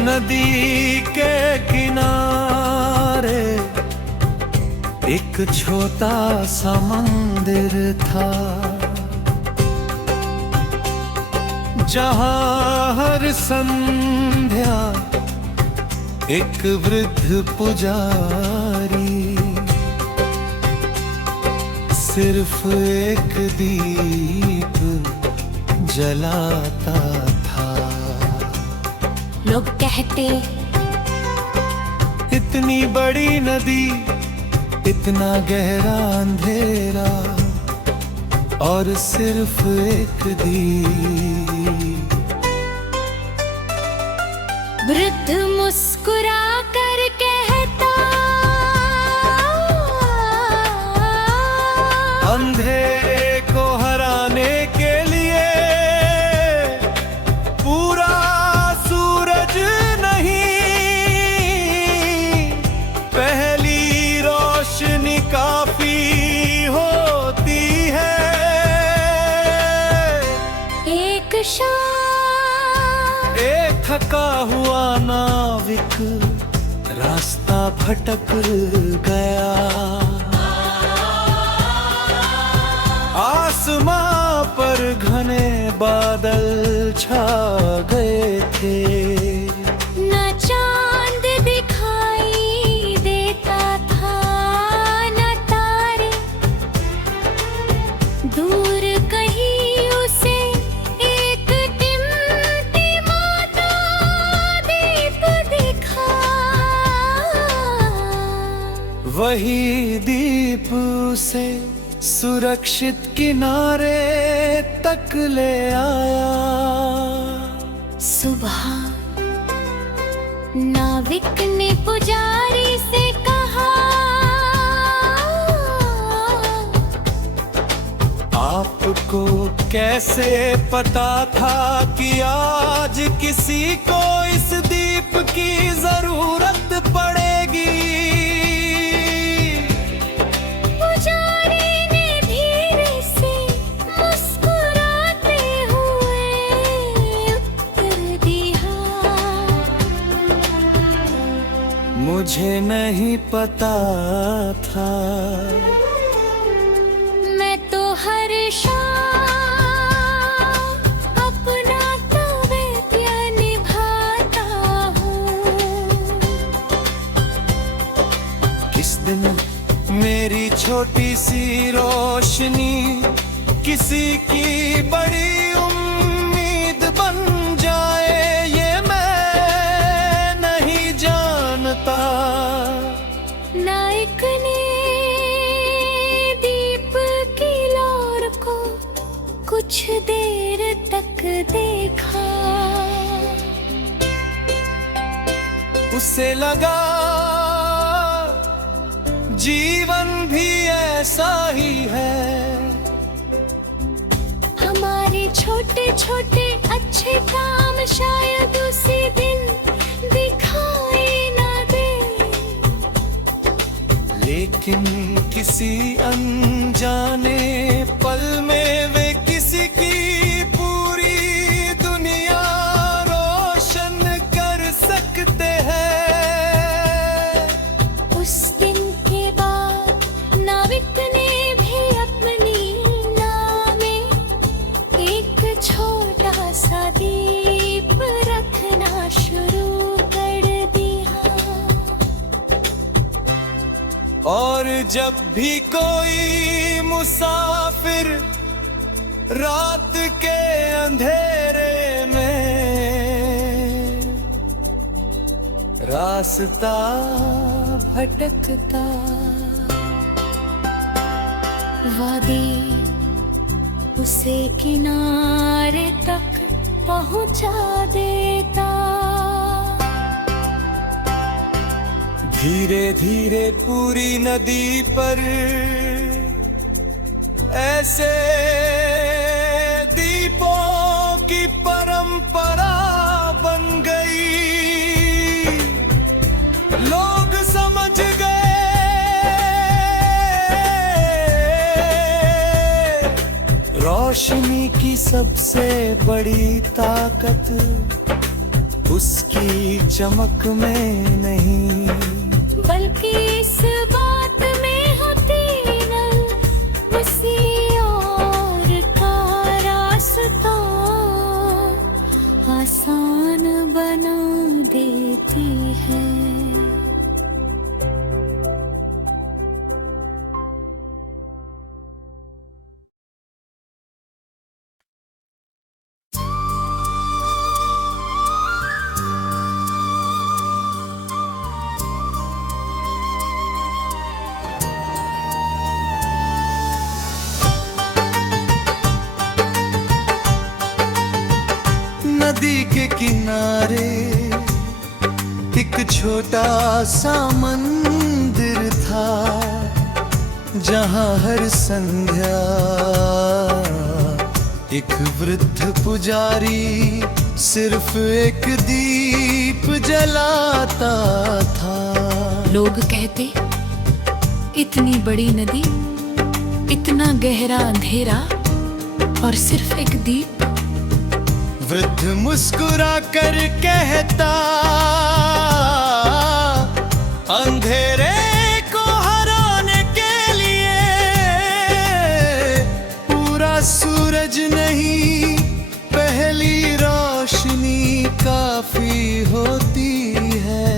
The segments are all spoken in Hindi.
नदी के किनारे एक छोटा सा मंदिर था, जहाँ हर संध्या एक वृद्ध पुजारी सिर्फ एक दीप जलाता था। लोग कहते इतनी बड़ी नदी, इतना गहरा अंधेरा और सिर्फ एक दीप। वृद्ध मुस्कुरा कर कहता, अंधेरे को हराने के लिए पूरा सूरज नहीं, पहली रोशनी काफी होती है। एक शाम एक थका हुआ नाविक रास्ता भटक गया, आसमां पर घने बादल छा गए थे। न चांद दिखाई देता था, न तारे, दूर कहीं उसे एक टिमटिमाता दीप दिखा। वही दीप उसे सुरक्षित किनारे तक ले आया। सुबह नाविक ने पुजारी से कहा, आपको कैसे पता था कि आज किसी को इस दीप की जरूरत पड़ेगी? पुजारी ने धीरे से मुस्कुराते हुए उत्तर दिया, मुझे नहीं पता था। मैं तो हर शाम अपना कर्तव्य निभाता हूँ। किस दिन मेरी छोटी सी रोशनी किसी की बड़ी उम्मीद बन जाए, ये मैं नहीं जानता। नायक ने दीप की लौर को कुछ देर तक देखा, उसे लगा जीवन भी ऐसा ही है। हमारे छोटे छोटे अच्छे काम शायद उसी दिन दिखाई ना दे, लेकिन किसी अनजाने पल में वे किसी की पूरी दुनिया रोशन कर सकते हैं। उस दिन के बाद नाविक ने भी अपनी नाव में एक छोटा सा दीप रखना शुरू कर दिया। और जब भी कोई मुसाफिर रात के अंधेरे में रास्ता भटकता, वादी उसे किनारे तक पहुंचा देता। धीरे धीरे पूरी नदी पर ऐसे दीपों की परंपरा बन गई। लोग समझ गए रोशनी की सबसे बड़ी ताकत उसकी चमक में नहीं, बल्कि इस बात में होती न उसी और का रास्ता आसान बना देती है। नदी के किनारे एक छोटा सा मंदिर था, जहाँ हर संध्या एक वृद्ध पुजारी सिर्फ एक दीप जलाता था। लोग कहते इतनी बड़ी नदी, इतना गहरा अंधेरा और सिर्फ एक दीप। वृद्ध मुस्कुरा कर कहता, अंधेरे को हराने के लिए पूरा सूरज नहीं, पहली रोशनी काफी होती है।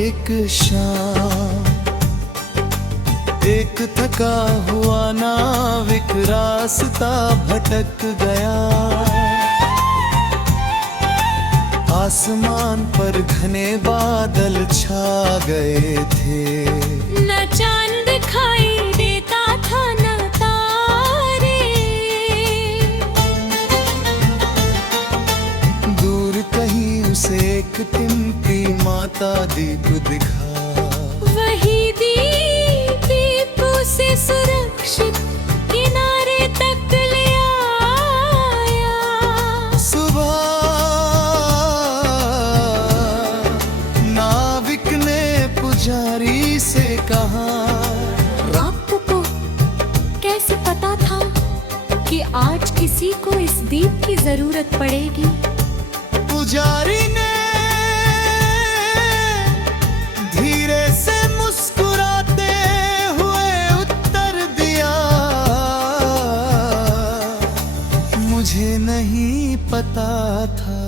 एक शाम एक थका हुआ नाविक रास्ता भटक गया। आसमान पर घने बादल छा गए थे, न चांद दिखाई देता था न तारे। दूर कहीं उसे एक टिमकी माता दीप दिखा। वही दीप उसे सुरक्षित किनारे तक ले आया। सुबह नाविक ने पुजारी से कहा, आपको कैसे पता था कि आज किसी को इस दीप की जरूरत पड़ेगी? पुजारी ने धीरे से मुस्कुराते हुए उत्तर दिया, मुझे नहीं पता था।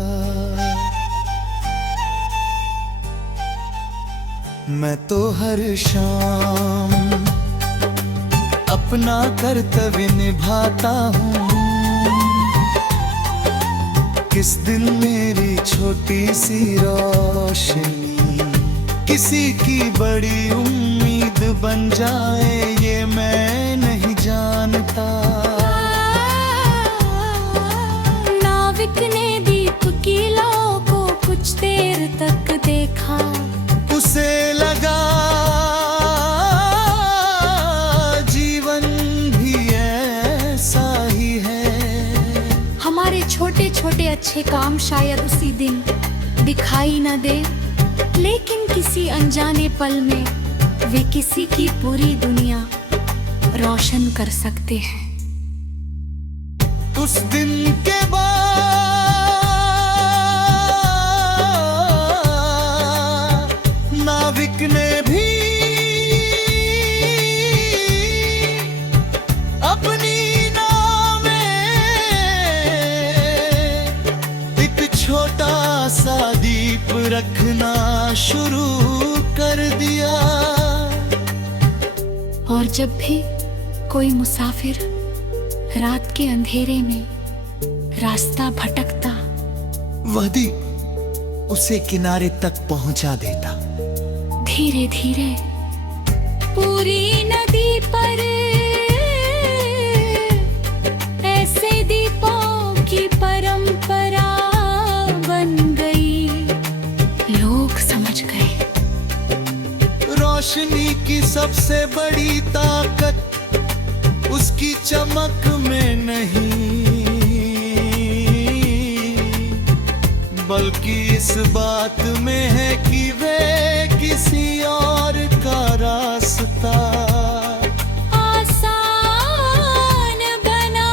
मैं तो हर शाम अपना कर्तव्य निभाता हूँ। किस दिन मेरी छोटी सी रोशनी किसी की बड़ी उम्मीद बन जाए, ये मैं नहीं जानता। नाविक ने दीप की लौ को कुछ देर तक देखा। उसे लगा जीवन भी ऐसा ही है। हमारे छोटे छोटे अच्छे काम शायद उसी दिन दिखाई न दे, लेकिन किसी अनजाने पल में वे किसी की पूरी दुनिया रोशन कर सकते हैं। उस दिन के बाद नाविक ने भी अपनी नाव में एक छोटा सा दीप रखना शुरू कर दिया। और जब भी कोई मुसाफिर रात के अंधेरे में रास्ता भटकता, वह दीप उसे किनारे तक पहुंचा देता। धीरे धीरे पूरी नदी पर ऐसे दीपों की परंपरा बन गई। लोग समझ गए रोशनी की सबसे बड़ी ताकत उसकी चमक में नहीं, बल्कि इस बात में है कि वे किसी और का रास्ता आसान बना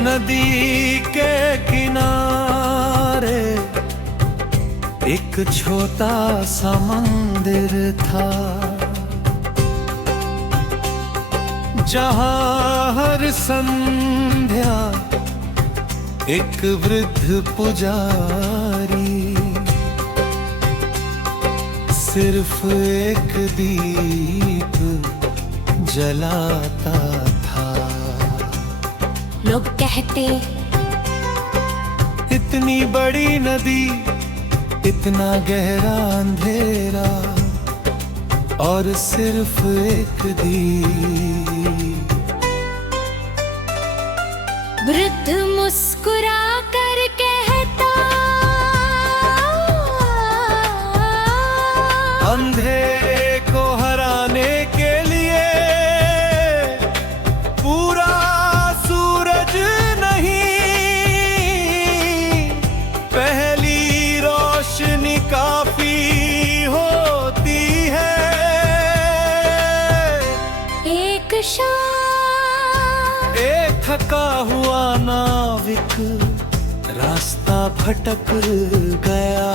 नदी के किनारे एक छोटा सा मंदिर था, जहाँ हर संध्या एक वृद्ध पुजारी सिर्फ एक दीप जलाता था। लोग कहते इतनी बड़ी नदी, इतना गहरा अंधेरा और सिर्फ एक दीप। वृद्ध मुस्कुरा कर कहता, अंधेरे को हराने के लिए पूरा सूरज नहीं, पहली रोशनी काफी होती है। एक शाम एक थका हुआ नाविक रास्ता भटक गया,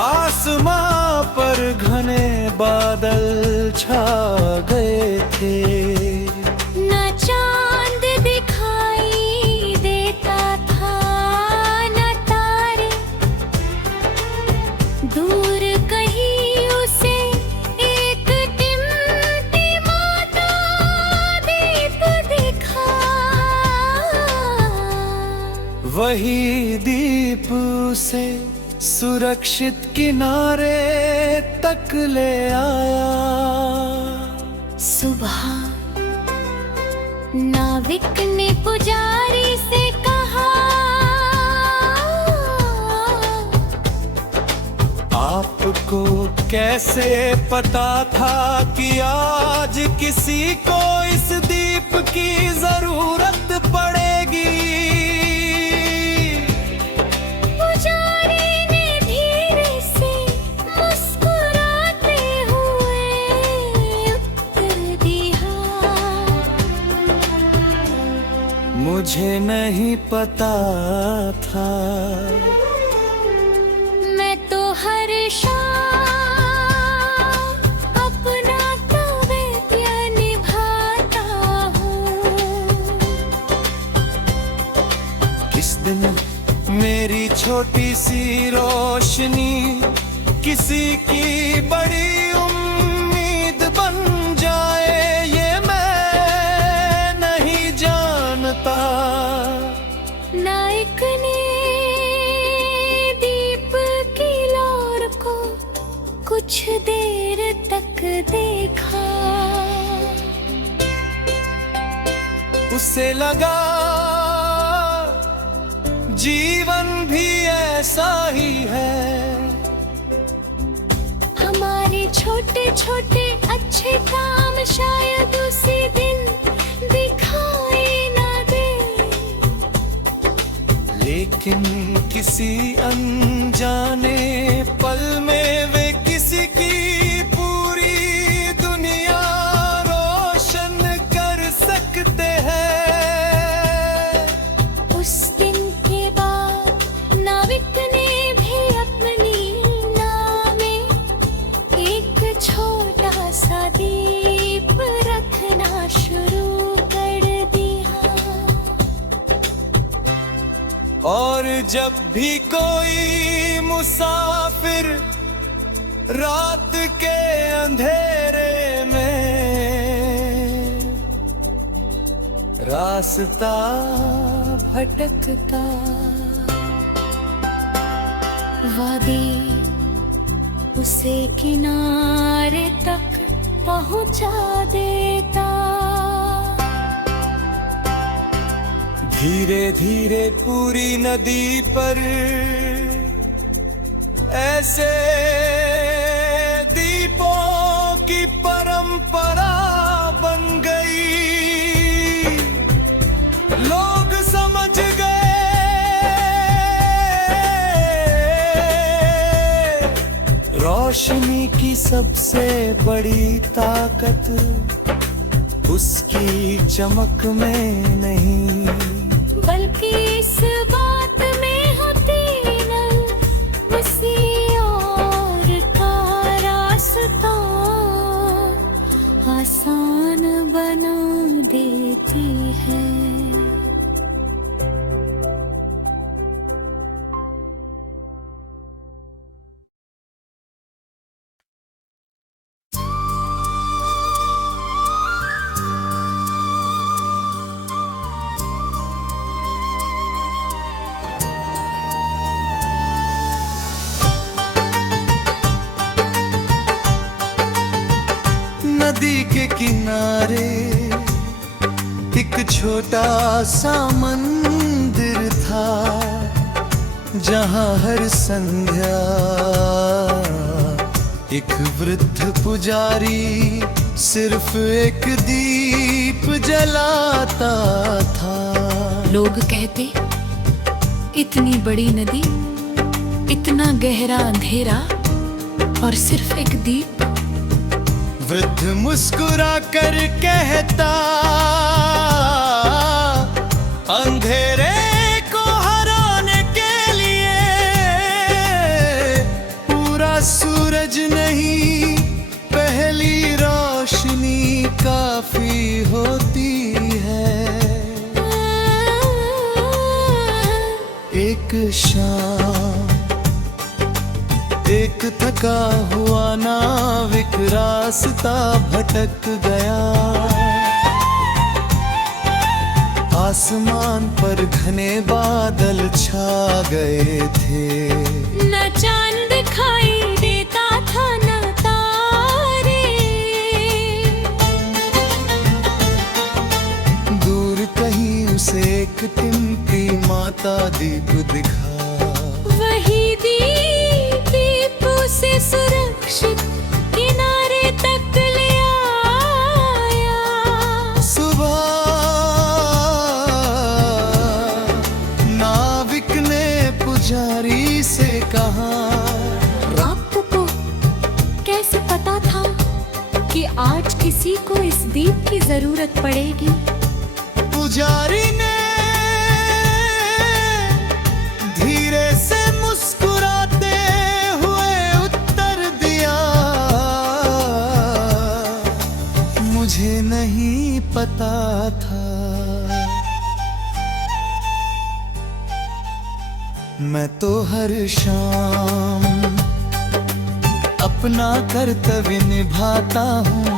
आसमां पर घने बादल छा गए थे। न चांद दिखाई देता था, न तारे, दूर कहीं उसे एक टिमटिमाता दीप दिखा। वही दीप उसे सुरक्षित किनारे तक ले आया। सुबह नाविक ने पुजारी से कहा, आपको कैसे पता था कि आज किसी को इस दीप की जरूरत पड़ेगी? पुजारी ने धीरे से मुस्कुराते हुए उत्तर दिया, मुझे नहीं पता था। मैं तो हर शाम अपना कर्तव्य निभाता हूँ। किस दिन मेरी छोटी सी रोशनी किसी की बड़ी उम्मीद बन जाए, ये मैं नहीं जानता। नायक ने दीप की लौर को कुछ देर तक देखा, उसे लगा जीवन भी ऐसा ही है। हमारे छोटे छोटे अच्छे काम शायद उसी दिन दिखाई ना दे, लेकिन किसी अनजाने पल में वे किसी की पूरी दुनिया रोशन कर सकते हैं। उस दिन के बाद नाविक ने भी अपनी नाव में एक छोटा सा दीप रखना शुरू कर दिया। और जब भी कोई मुसाफिर रात के अंधेरे में रास्ता भटकता, वादी उसे किनारे तक पहुंचा देता। धीरे धीरे पूरी नदी पर ऐसे दीपों की परंपरा बन गई। लोग समझ गए रोशनी की सबसे बड़ी ताकत उसकी चमक में नहीं, बल्कि इस बात में होती न उसी और का रास्ता आसान बना देती है। नदी के किनारे एक छोटा सा मंदिर था, जहाँ हर संध्या एक वृद्ध पुजारी सिर्फ एक दीप जलाता था। लोग कहते इतनी बड़ी नदी, इतना गहरा अंधेरा और सिर्फ एक दीप। वृद्ध मुस्कुरा कर कहता, अंधेरे को हराने के लिए पूरा सूरज नहीं, पहली रोशनी काफी होती है। एक शाम एक थका हुआ नाविक रास्ता भटक गया। आसमान पर घने बादल छा गए थे, न चांद दिखाई देता था न तारे। दूर कहीं उसे एक टिमटी माता दीप दिखा। वही दीप उसे सुरक्षित किनारे तक ले आया। सुबह नाविक ने पुजारी से कहा, आपको कैसे पता था कि आज किसी को इस दीप की जरूरत पड़ेगी? पुजारी ने धीरे से मुस्कुराते हुए उत्तर दिया, मुझे नहीं पता था। मैं तो हर शाम अपना कर्तव्य निभाता हूँ।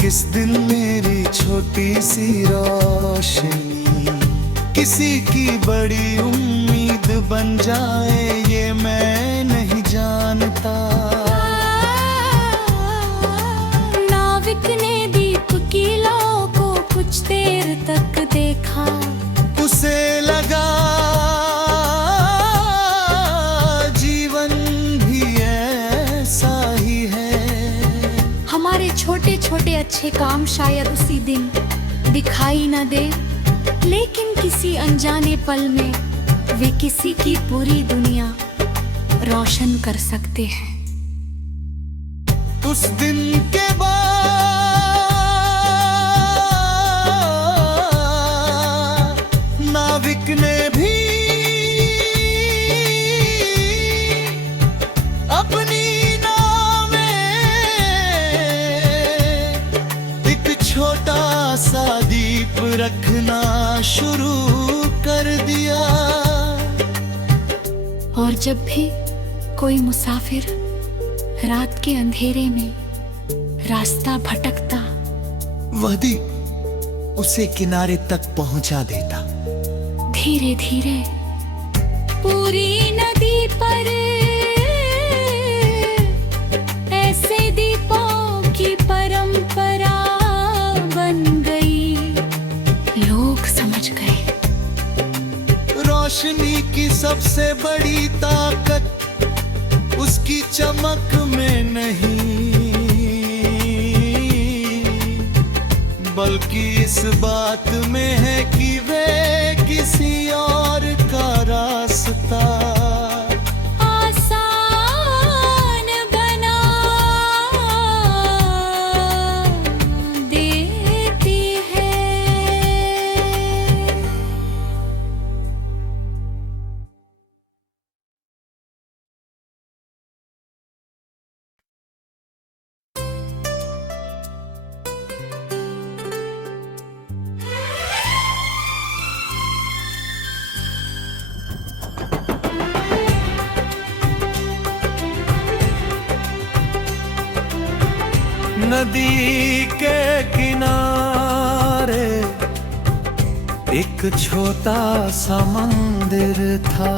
किस दिन मेरी छोटी सी रोशनी किसी की बड़ी उम्मीद बन जाए, ये मैं नहीं जानता। नाविक ने दीप की लौ को कुछ देर तक देखा। उसे लगा जीवन भी ऐसा ही है। हमारे छोटे छोटे अच्छे काम शायद उसी दिन दिखाई न दे, लेकिन किसी अनजाने पल में वे किसी की पूरी दुनिया रोशन कर सकते हैं। उस दिन के बाद नाविक ने भी अपनी नाव में एक छोटा सा दीप रखना शुरू कर दिया। और जब भी कोई मुसाफिर रात के अंधेरे में रास्ता भटकता, वह दीप उसे किनारे तक पहुंचा देता। धीरे धीरे पूरी नदी पर ऐसे दीपों की परंपरा बन गई। लोग समझ गए रोशनी की सबसे बड़ी ताकत उसकी चमक में नहीं, बल्कि इस बात में है कि वे किसी और का रास्ता आसान बना नदी के किनारे एक छोटा सा मंदिर था,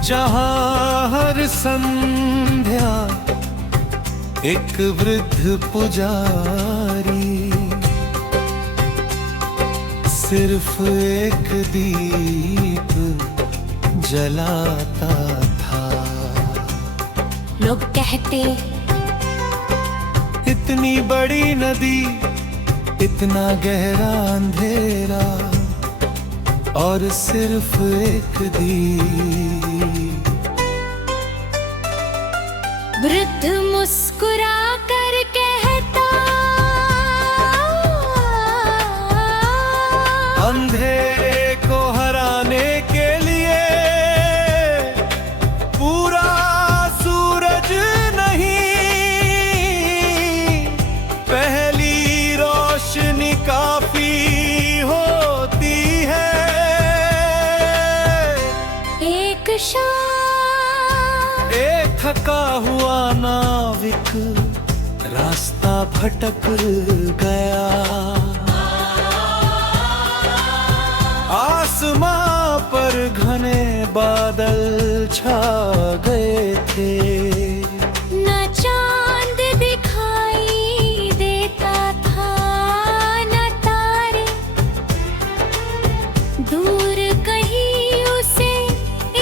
जहाँ हर संध्या एक वृद्ध पुजारी सिर्फ एक दीप जलाता था। लोग कहते इतनी बड़ी नदी, इतना गहरा अंधेरा और सिर्फ एक दीप। वृद्ध मुस्कुरा कर कहता, अंधेरे को हराने के लिए पूरा सूरज नहीं, पहली रोशनी काफी होती है। एक शाम एक थका हुआ नाविक रास्ता भटक गया, आसमां पर घने बादल छा गए थे। न चांद दिखाई देता था, न तारे, दूर कहीं उसे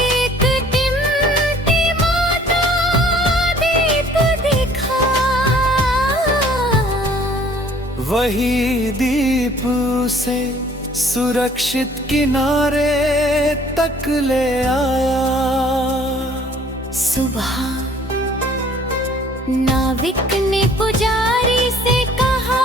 एक टिमटिमाता दीप दिखा। वही दीप उसे सुरक्षित किनारे तक ले आया। सुबह नाविक ने पुजारी से कहा,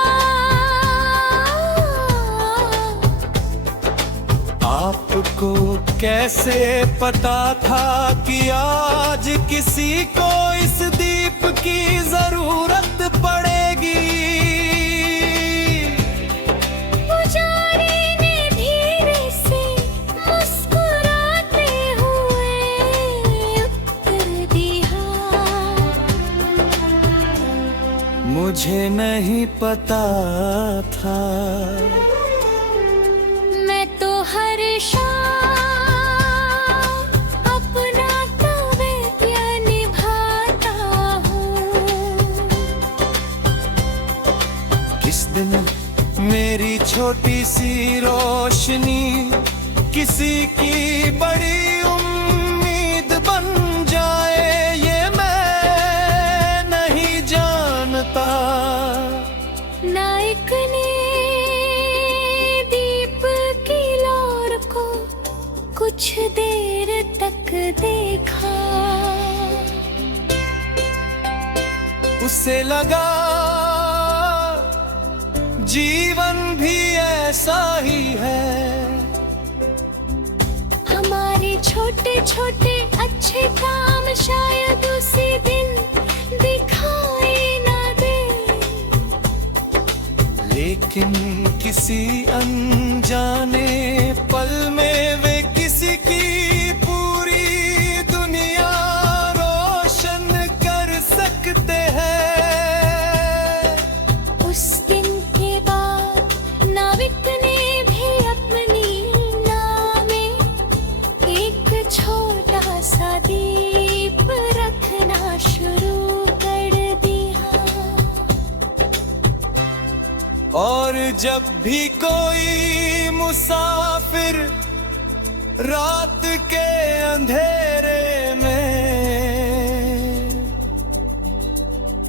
आपको कैसे पता था कि आज किसी को इस दीप की जरूरत पड़ेगी? पुजारी ने धीरे से मुस्कुराते हुए उत्तर दिया, मुझे नहीं पता था। मैं तो हर शाम अपना कर्तव्य निभाता हूँ। किस दिन मेरी छोटी सी रोशनी किसी की बड़ी उम्मीद बन जाए, ये मैं नहीं जानता। नायक ने दीप की लौर को कुछ देर तक देखा, उसे लगा जीवन भी ऐसा ही है। हमारे छोटे छोटे अच्छे काम शायद उसी दिन दिखाई ना दे, लेकिन किसी अनजाने पल में वे किसी की पूरी दुनिया रोशन कर सकते हैं। उस दिन के बाद नाविक ने भी अपनी नाव में एक छोटा सा दीप रखना शुरू कर दिया। और जब भी कोई मुसाफिर रात के अंधेरे में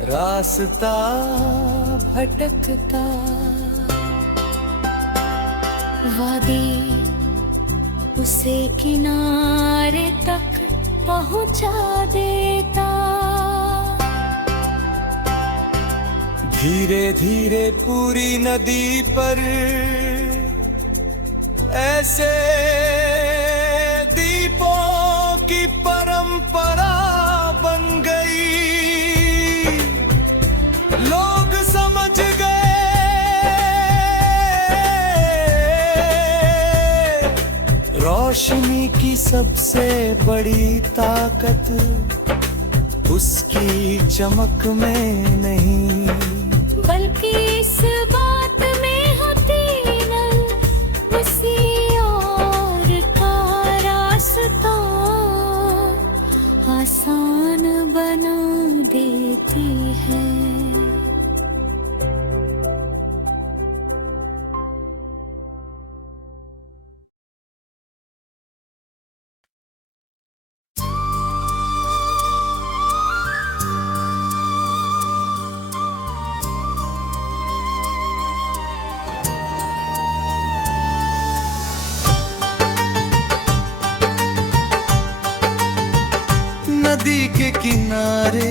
रास्ता भटकता, वादी उसे किनारे तक पहुंचा देता। धीरे धीरे पूरी नदी पर ऐसे दीपों की परंपरा बन गई। लोग समझ गए रोशनी की सबसे बड़ी ताकत उसकी चमक में नहीं, बल्कि इस बात में होती न उसी और का रास्ता आसान बना देती है। नदी के किनारे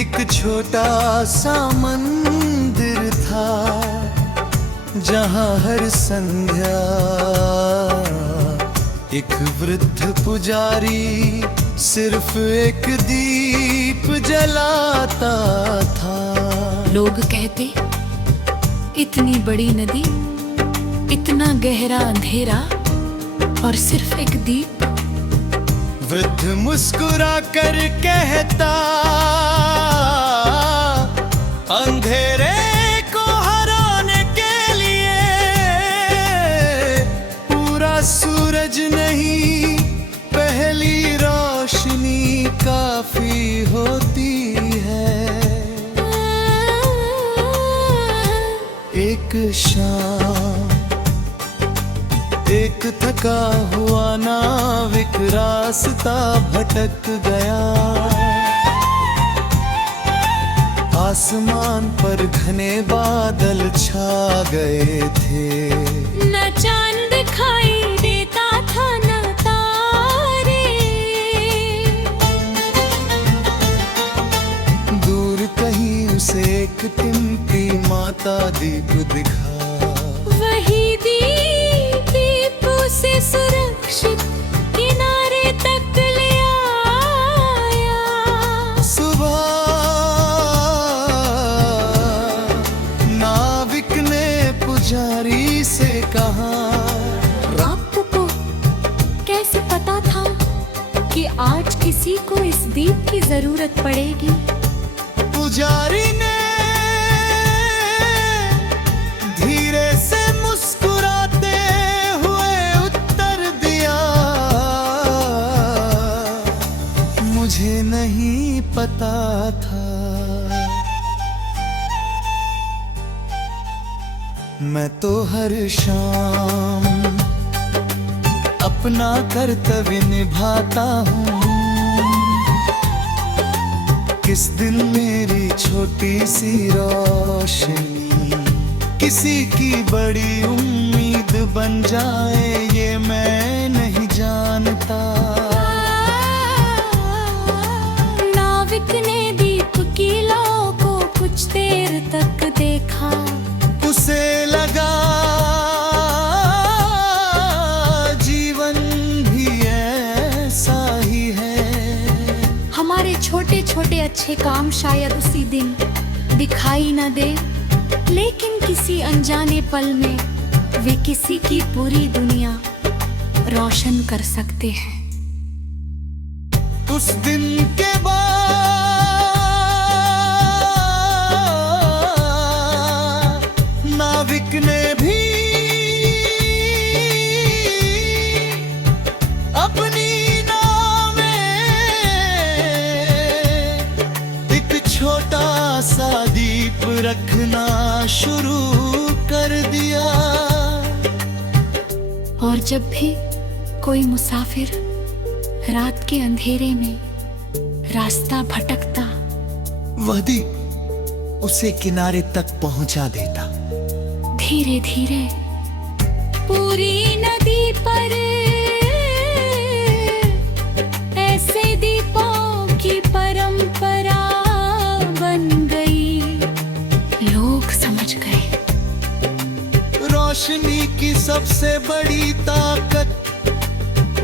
एक छोटा सा मंदिर था, जहाँ हर संध्या एक वृद्ध पुजारी सिर्फ एक दीप जलाता था। लोग कहते इतनी बड़ी नदी, इतना गहरा अंधेरा और सिर्फ एक दीप। वृद्ध मुस्कुरा कर कहता, अंधेरे को हराने के लिए पूरा सूरज नहीं, पहली रोशनी काफी होती है। एक शाम एक थका हुआ नाविक रास्ता भटक गया। आसमान पर घने बादल छा गए थे, न चांद दिखाई देता था न तारे। दूर कहीं उसे एक टिमकी माता दीप दिखा। वही दीप उसे सुरक्षित किनारे तक ले आया। सुबह नाविक ने पुजारी से कहा, आपको कैसे पता था कि आज किसी को इस दीप की जरूरत पड़ेगी? पुजारी ने धीरे से मुस्कुराते हुए उत्तर दिया, मुझे नहीं पता था। मैं तो हर शाम अपना कर्तव्य निभाता हूँ। किस दिन मेरी छोटी सी रोशनी किसी की बड़ी उम्मीद बन जाए, ये मैं नहीं जानता। नाविक ने दीप की लौ को कुछ देर तक देखा। उसे लगा जीवन भी ऐसा ही है। हमारे छोटे छोटे अच्छे काम शायद उसी दिन दिखाई न दे, लेकिन किसी अनजाने पल में वे किसी की पूरी दुनिया रोशन कर सकते हैं। उस दिन के बाद नाविक ने भी अपनी नाव में एक छोटा सा दीप रखना शुरू कर दिया। और जब भी कोई मुसाफिर रात के अंधेरे में रास्ता भटकता, वह दीप उसे किनारे तक पहुंचा देता। धीरे धीरे पूरी नदी पर ऐसे दीपों की परंपरा बन गई। लोग समझ गए रोशनी की सबसे बड़ी ताकत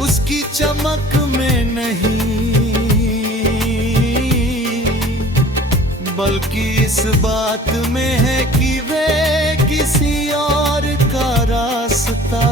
उसकी चमक में नहीं, बल्कि इस बात में है कि वे किसी और का रास्ता